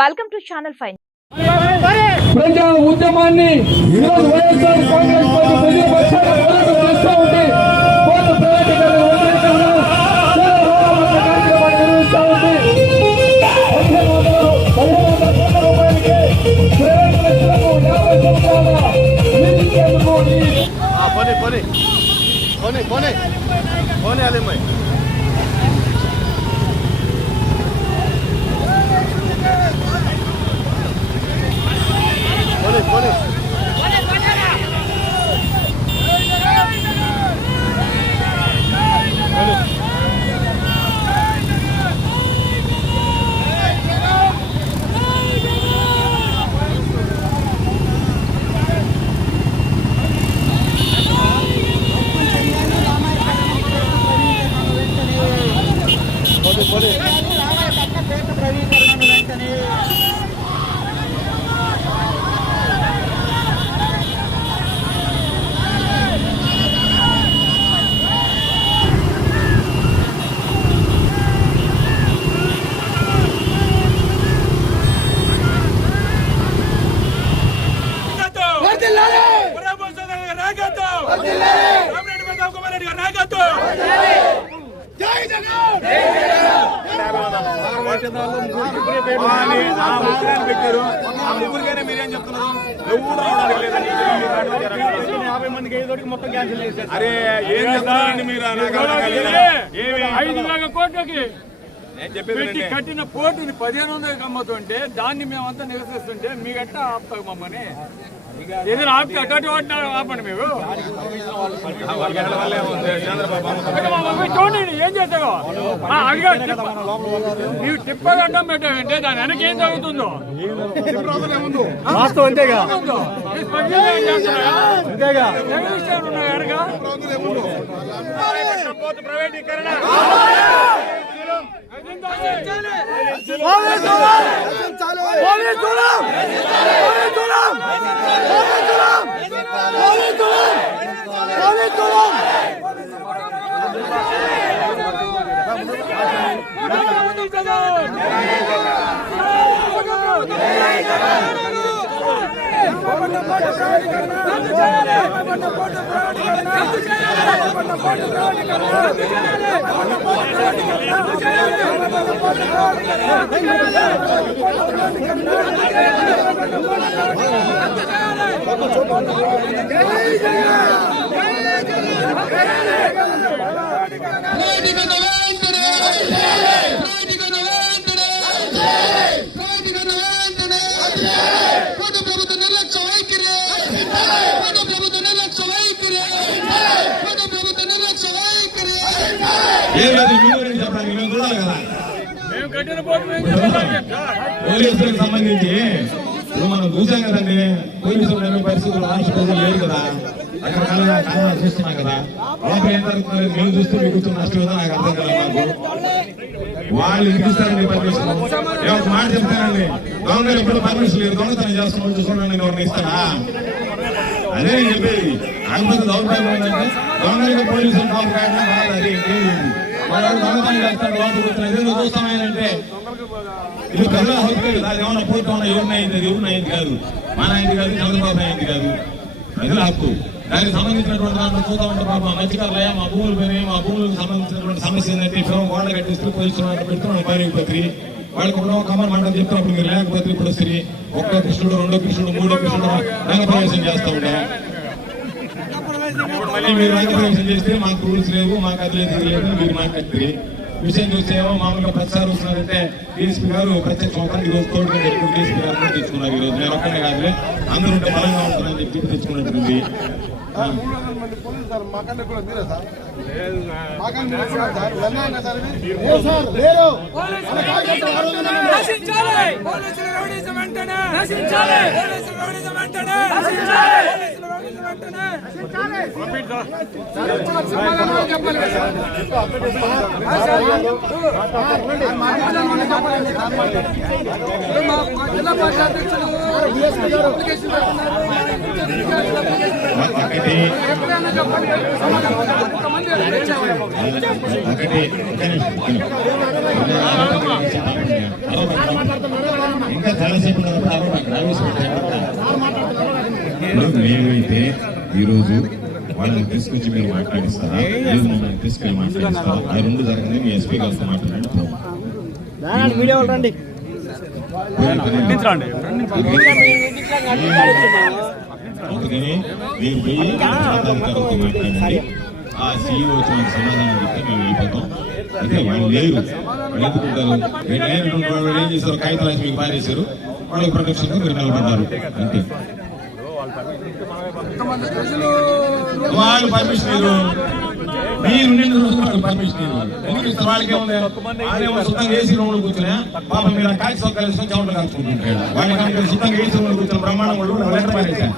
Welcome to channel 5. ప్రజా ఉద్యమాన్ని ఈరోజు వైఎస్ఆర్ కాంగ్రెస్ పార్టీ ప్రజాపక్షాన పోరాటం చేస్తూ ఉంటే కోర్టు ప్రైవేటీకరణ వ్యతిరేకంగా కార్యక్రమాలు నిర్వహిస్తూ ఉంటే 15,000 రూపాయలకి ప్రైవేట్ వ్యక్తులకు 50 సంవత్సరాల నిలిచేందుకు అరే ఏం చెప్తారండి మీరు? 5,00,000 కోట్లకి పెట్టి కట్టిన పోటుని 1,500 అమ్ముతుంటే దాన్ని మేమంతా నివసిస్తుంటే మీగట్టా ఆపుతావు మమ్మల్ని. ఏదైనా ఆపితే అటు ఆపండి మీరు. చూడండి ఏం చేస్తావో అదిగా నీవు టిప్పర్ అడ్డం పెట్టావంటే దాని వెనక ఏం జరుగుతుందో వాస్తవం అంతేగా ప్రైవేటీకరణ పోలీసులకు సంబంధించి ఇప్పుడు మనం చూసాం కదండి. పోలీసులు పరిస్థితులు రాష్ట్ర ప్రజలు లేరు కదా, రకరకాల కారణాలు చూస్తున్నాం కదా. లోపల ఏం జరుగుతుంది మేము చూస్తూ మీకు నష్టం కదా నాకు అర్థం కదా. మాకు వాళ్ళు ఇస్తారండి పర్మిషన్. ఒక మాట చెప్తానండి, దొంగలు ఎప్పుడు పర్మిషన్ లేదు, దొంగతనం చేస్తున్నాం చూసుకోండి ఎవరిని ఇస్తారా? అదే నేను చెప్పేది. కాకపోతే దౌర్భాగ్యం ఏంటంటే దొంగలకు పోలీసులు కాదు. అది వాళ్ళు దొంగతనం చేస్తారు, లోపల కూర్చున్నారు. చూస్తామంటే ఇది ప్రజల హక్కు కదా. అది ఏమన్నా పోటీ ఉన్నా ఎవరినైంది, అది ఎవరినైంది కాదు, మన అయింది కాదు, చంద్రబాబు అయింది కాదు, ప్రజల హక్కు. దానికి సంబంధించినటువంటి దాంట్లో చూద్దాం ఉంటే పాప మత్స్యకారులయ్యా మా భూములు పోయినాయి, మా భూములకు సంబంధించినటువంటి సమస్య ఏంటంటే ఇప్పుడు గోడ కట్టిస్తూ పోలీసులు పెడుతున్నాం పైపత్రి. వాళ్ళకి ఇప్పుడు కమల్ మండలం చెప్తున్నప్పుడు మీరు లేకపోతే ఇప్పుడు వస్తుంది 1 కృష్ణుడు 2 కృష్ణుడు 3 కృష్ణుడు రంగప్రవేశం చేస్తూ ఉండే. మళ్ళీ మీరు రంగప్రవేశం చేస్తే మాకు రూల్స్ లేవు, మాకు అది లేదు ఇది లేదు మీరు మాట్లాడుతుంది. విషయం చూసేమో మామూలుగా ప్రతిసారి వస్తున్నారంటే డీఎస్పీ గారు ప్రత్యక్ష అవుతారు. ఈరోజు తోడుకొని చెప్పి డీఎస్పీ గారు కూడా తెచ్చుకున్నారు. ఈరోజు నేను ఒక్కనే కాదు, అందరూ ఉంటే బలంగా ఉంటుందని చెప్పి తెచ్చుకున్నట్టుంది. ఇంకా చాలాసేపు మేమైతే ఈరోజు వాళ్ళని తీసుకొచ్చి మీరు మాట్లాడిస్తారా, లేదు మమ్మల్ని తీసుకెళ్ళి మాట్లాడిస్తారా? ఆ రెండు జరగని మీ ఎస్పీ గారితో మాట్లాడండి. అందుకని మీరు పోయి అధికారులతో మాట్లాడండి. ఆ సీఈఓ వచ్చి మాకు సమాధానం చెప్తే మేము వెళ్ళిపోతాం. అయితే వాళ్ళు లేరు, వాళ్ళు ఎందుకుంటారు? వాళ్ళు ఏం చేశారు? కాగితాలు రాసి మీకు పారేశారు, వాళ్ళకి ప్రొటెక్షన్ మీరు నిలబడ్డారు అంతే. వాళ్ళు పర్మిషన్ ఇవ్వరు, మీరు వాళ్ళు పర్మిషన్ ఇవ్వరు. ఎందుకు ఇస్తారు? వాళ్ళకే ఉంది. వాళ్ళేమో సుఖంగా ఏసీ రూమ్లో కూర్చున్నా పాపం మీరు కాకి సౌకర్యాలు వేసుకొని చెమటలు కాచుకుంటుంటాడు. వాళ్ళకి సుఖంగా ఏసీ రూమ్లో కూర్చొని బ్రహ్మాండం వాళ్ళు లెటర్ పారేశారు.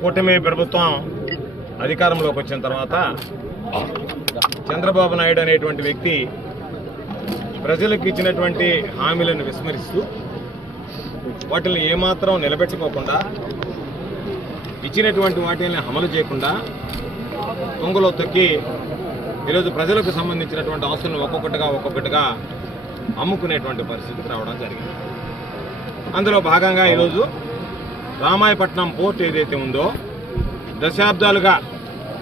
కూటమి ప్రభుత్వం అధికారంలోకి వచ్చిన తర్వాత చంద్రబాబు నాయుడు అనేటువంటి వ్యక్తి ప్రజలకు ఇచ్చినటువంటి హామీలను విస్మరిస్తూ వాటిని ఏమాత్రం నిలబెట్టుకోకుండా, ఇచ్చినటువంటి వాటిని అమలు చేయకుండా తొంగలో తొక్కి ఈరోజు ప్రజలకు సంబంధించినటువంటి ఆస్తులను ఒక్కొక్కటిగా అమ్ముకునేటువంటి పరిస్థితికి రావడం జరిగింది. అందులో భాగంగా ఈరోజు రామాయపట్నం పోర్ట్ ఏదైతే ఉందో దశాబ్దాలుగా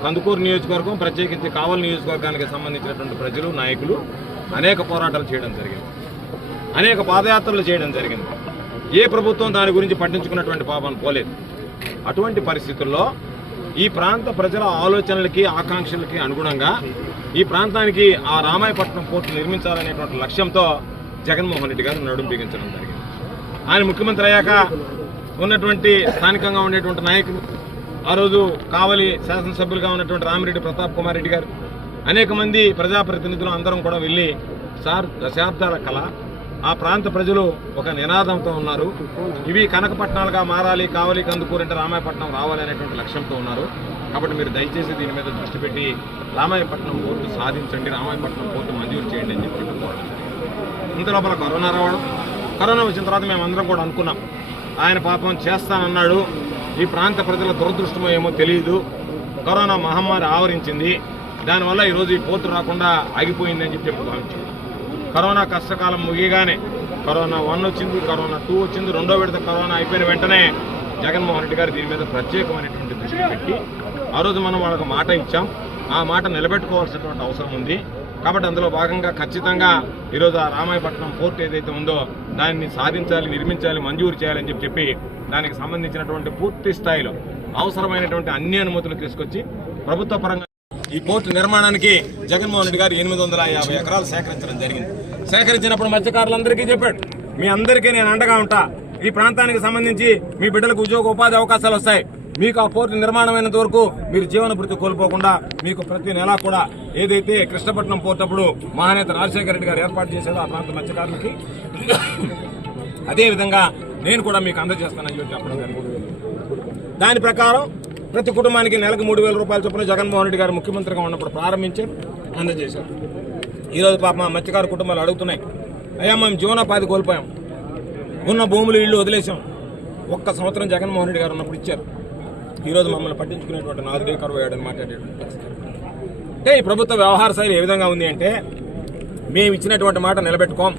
కందుకూరు నియోజకవర్గం, ప్రత్యేకించి కావలి నియోజకవర్గానికి సంబంధించినటువంటి ప్రజలు, నాయకులు అనేక పోరాటాలు చేయడం జరిగింది, అనేక పాదయాత్రలు చేయడం జరిగింది. ఏ ప్రభుత్వం దాని గురించి పట్టించుకున్నటువంటి పాపం పోలేదు. అటువంటి పరిస్థితుల్లో ఈ ప్రాంత ప్రజల ఆలోచనలకి, ఆకాంక్షలకి అనుగుణంగా ఈ ప్రాంతానికి ఆ రామాయపట్నం పోర్టు నిర్మించాలనేటువంటి లక్ష్యంతో జగన్మోహన్ రెడ్డి గారు నడుం బిగించడం జరిగింది. ఆయన ముఖ్యమంత్రి అయ్యాక ఉన్నటువంటి స్థానికంగా ఉండేటువంటి నాయకులు, ఆ రోజు కావలి శాసనసభ్యులుగా ఉన్నటువంటి రామిరెడ్డి ప్రతాప్ కుమార్ రెడ్డి గారు, అనేక మంది ప్రజాప్రతినిధులు అందరం కూడా వెళ్ళి, సార్ దశాబ్దాల కళ, ఆ ప్రాంత ప్రజలు ఒక నినాదంతో ఉన్నారు, ఇవి కనకపట్నాలుగా మారాలి, కావలి కందుకూరు అంటే రామాయపట్నం రావాలి అనేటువంటి లక్ష్యంతో ఉన్నారు. కాబట్టి మీరు దయచేసి దీని మీద దృష్టి పెట్టి రామాయపట్నం పోర్టు సాధించండి, రామాయపట్నం పోర్టు మంజూరు చేయండి అని చెప్పి ఇంత లోపల కరోనా రావడం, కరోనా వచ్చిన తర్వాత మేమందరం కూడా అనుకున్నాం, ఆయన పాపం చేస్తానన్నాడు, ఈ ప్రాంత ప్రజల దురదృష్టమో ఏమో తెలియదు, కరోనా మహమ్మారి ఆవరించింది. దానివల్ల ఈరోజు ఈ పోర్టు రాకుండా ఆగిపోయిందని చెప్పి భావించాం. కరోనా కష్టకాలం ముగియగానే కరోనా 1 వచ్చింది, కరోనా 2 వచ్చింది. 2వ విడత కరోనా అయిపోయిన వెంటనే జగన్మోహన్ రెడ్డి గారు దీని మీద ప్రత్యేకమైనటువంటి దృష్టి పెట్టి ఆ రోజు మనం వాళ్ళకి మాట ఇచ్చాం. ఆ మాట నిలబెట్టుకోవాల్సినటువంటి అవసరం ఉంది. కాబట్టి అందులో భాగంగా ఖచ్చితంగా ఈరోజు ఆ రామాయపట్నం పోర్ట్ ఏదైతే ఉందో దాన్ని సాధించాలి, నిర్మించాలి, మంజూరు చేయాలని చెప్పి దానికి సంబంధించినటువంటి పూర్తి స్థాయిలో అవసరమైనటువంటి అన్ని అనుమతులు తీసుకొచ్చి ప్రభుత్వ పరంగా ఈ పోర్టు నిర్మాణానికి జగన్మోహన్ రెడ్డి గారు 850 ఎకరాలు సేకరించడం జరిగింది. సేకరించినప్పుడు మత్స్యకారులందరికీ చెప్పాడు, మీ అందరికీ నేను అండగా ఉంటా. ఈ ప్రాంతానికి సంబంధించి మీ బిడ్డలకు ఉద్యోగ ఉపాధి అవకాశాలు వస్తాయి. మీకు ఆ పోర్టు నిర్మాణమైనంత వరకు మీరు జీవన భృతి కోల్పోకుండా మీకు ప్రతి నెలా కూడా ఏదైతే కృష్ణపట్నం పోర్టు అప్పుడు మహానేత రాజశేఖర రెడ్డి గారు ఏర్పాటు చేశారో ఆ ప్రాంత మత్స్యకారులకి అదేవిధంగా నేను కూడా మీకు అందజేస్తానని చెప్పి చెప్పడం జరిగింది. దాని ప్రకారం ప్రతి కుటుంబానికి నెలకు 3,000 రూపాయల చొప్పున జగన్మోహన్ రెడ్డి గారు ముఖ్యమంత్రిగా ఉన్నప్పుడు ప్రారంభించారు, అందజేశారు. ఈరోజు పాప మా మత్స్యకారు కుటుంబాలు అడుగుతున్నాయి, అయ్యా మేము జీవనోపాధి కోల్పోయాం, ఉన్న భూములు ఇళ్ళు వదిలేసాం. 1 సంవత్సరం జగన్మోహన్ రెడ్డి గారు ఉన్నప్పుడు ఇచ్చారు. ఈరోజు మమ్మల్ని పట్టించుకునేటువంటి నాదుడే కరువయ్యాడని మాట్లాడేటువంటి పరిస్థితి. అంటే ఈ ప్రభుత్వ వ్యవహార శైలి ఏ విధంగా ఉంది అంటే, మేము ఇచ్చినటువంటి మాట నిలబెట్టుకోం,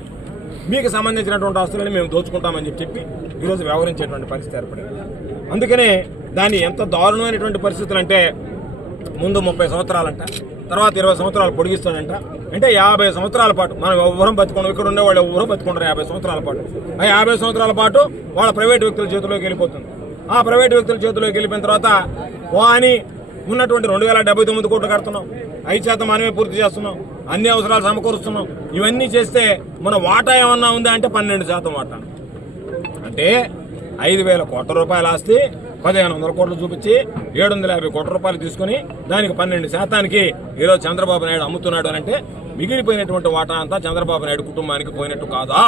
మీకు సంబంధించినటువంటి ఆస్తులని మేము దోచుకుంటామని చెప్పి ఈరోజు వ్యవహరించేటువంటి పరిస్థితి ఏర్పడింది. అందుకనే దాన్ని ఎంత దారుణమైనటువంటి పరిస్థితులు అంటే, ముందు 30 సంవత్సరాలంట, తర్వాత 20 సంవత్సరాలు పొడిగిస్తాడంట. అంటే 50 సంవత్సరాల పాటు మనం ఎవరం బతుకున్నాం, ఇక్కడ ఉండే వాళ్ళు ఎవరో బతుకుంటారు 50 సంవత్సరాల పాటు. ఆ 50 సంవత్సరాల పాటు వాళ్ళ ప్రైవేట్ వ్యక్తుల చేతిలోకి వెళ్ళిపోతుంది. ఆ ప్రైవేట్ వ్యక్తుల చేతిలోకి వెళ్ళిపోయిన తర్వాత అని ఉన్నటువంటి 2079 కోట్లు కడుతున్నాం, 5% మనమే పూర్తి చేస్తున్నాం, అన్ని అవసరాలు సమకూరుస్తున్నాం. ఇవన్నీ చేస్తే మన వాటా ఏమన్నా ఉందా అంటే 12% వాటా. అంటే 5,000 కోట్ల రూపాయల ఆస్తి 1,500 కోట్లు చూపించి 750 కోట్ల రూపాయలు తీసుకుని దానికి 12% ఈరోజు చంద్రబాబు నాయుడు అమ్ముతున్నాడు అని అంటే మిగిలిపోయినటువంటి వాటా అంతా చంద్రబాబు నాయుడు కుటుంబానికి పోయినట్టు కాదా?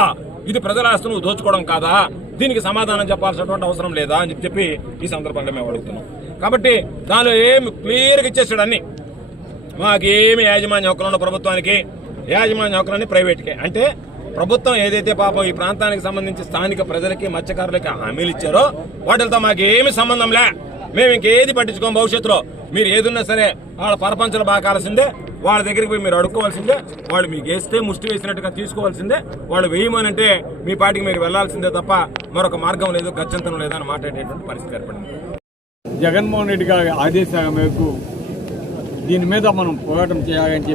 ఇది ప్రజల ఆస్తి నువ్వు దోచుకోవడం కాదా? దీనికి సమాధానం చెప్పాల్సినటువంటి అవసరం లేదా అని చెప్పి ఈ సందర్భంగా మేము అడుగుతున్నాం. కాబట్టి దానిలో ఏమి క్లియర్గా ఇచ్చేసాడు అన్ని. మాకేమి యాజమాన్య హక్కులు ఉన్న ప్రభుత్వానికి, యాజమాన్య హక్కులన్నీ ప్రైవేట్కే. అంటే ప్రభుత్వం ఏదైతే పాపం ఈ ప్రాంతానికి సంబంధించి స్థానిక ప్రజలకి మత్స్యకారులకి హామీలు ఇచ్చారో వాటితో మాకేమి సంబంధం లే, మేము ఇంకేది పట్టించుకోం. భవిష్యత్తులో మీరు ఏదున్నా సరే వాళ్ళ పరపంచలు బాకాల్సిందే, వాళ్ళ దగ్గరికి పోయి మీరు అడుక్కోవాల్సిందే, వాళ్ళు మీకు వేస్తే ముష్టి వేసినట్టుగా తీసుకోవాల్సిందే, వాళ్ళు వేయమనంటే మీ పాటికి మీరు వెళ్లాల్సిందే తప్ప మరొక మార్గం లేదు, గత్యంతరం లేదని మాట్లాడేటువంటి పరిస్థితి ఏర్పడింది. జగన్మోహన్ రెడ్డి గారి ఆదేశాల మేరకు దీని మీద మనం పోరాటం చేయాలని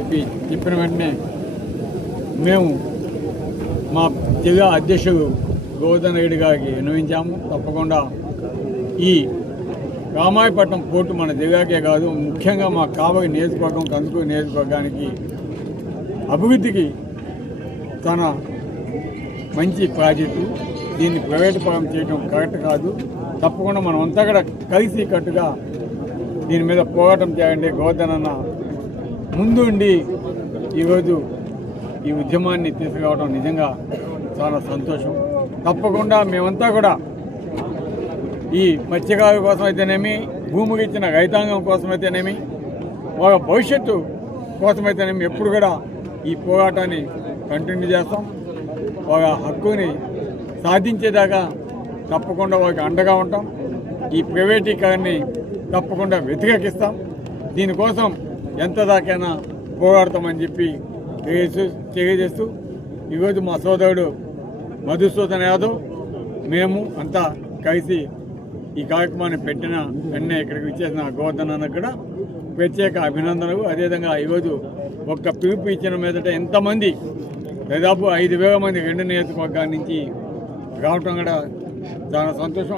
చెప్పిన వెంటనే మేము మా జిల్లా అధ్యక్షుడు గోవర్ధన్ రెడ్డి గారికి విన్నవించాము. తప్పకుండా ఈ రామాయపట్నం పోర్టు మన జిల్లాకే కాదు, ముఖ్యంగా మా కావలి నియోజకవర్గం, కందుకూరు నియోజకవర్గానికి అభివృద్ధికి తన మంచి ప్రాజెక్టు. దీన్ని ప్రైవేటు పరం చేయడం కరెక్ట్ కాదు. తప్పకుండా మనం అంతా కూడా కలిసి కట్టుగా దీని మీద పోరాటం చేయాలంటే గోవర్ధన్ అన్న ముందుండి ఈరోజు ఈ ఉద్యమాన్ని తీసుకురావడం నిజంగా చాలా సంతోషం. తప్పకుండా మేమంతా కూడా ఈ మత్స్యకారుల కోసం అయితేనేమి, భూమికి ఇచ్చిన రైతాంగం కోసమైతేనేమి, వాళ్ళ భవిష్యత్తు కోసమైతేనేమి ఎప్పుడు కూడా ఈ పోరాటాన్ని కంటిన్యూ చేస్తాం. వాళ్ళ హక్కుని సాధించేదాకా తప్పకుండా వాళ్ళకి అండగా ఉంటాం. ఈ ప్రైవేటీకరణని తప్పకుండా వ్యతిరేకిస్తాం. దీనికోసం ఎంత దాకైనా పోరాడతామని చెప్పి తెలియజేస్తూ ఈరోజు మా సోదరుడు మధుసూదన్ యాదవ్ మేము అంతా కలిసి ఈ కార్యక్రమాన్ని పెట్టిన వెంటనే ఇక్కడికి ఇచ్చేసిన గోవర్ధన్ అన్న కూడా ప్రత్యేక అభినందనలు. అదేవిధంగా ఈరోజు ఒక్క పిలుపు ఇచ్చిన మీదట ఎంతమంది దాదాపు 5,000 మంది 2 నియోజకవర్గాల నుంచి రావటం కూడా చాలా సంతోషం.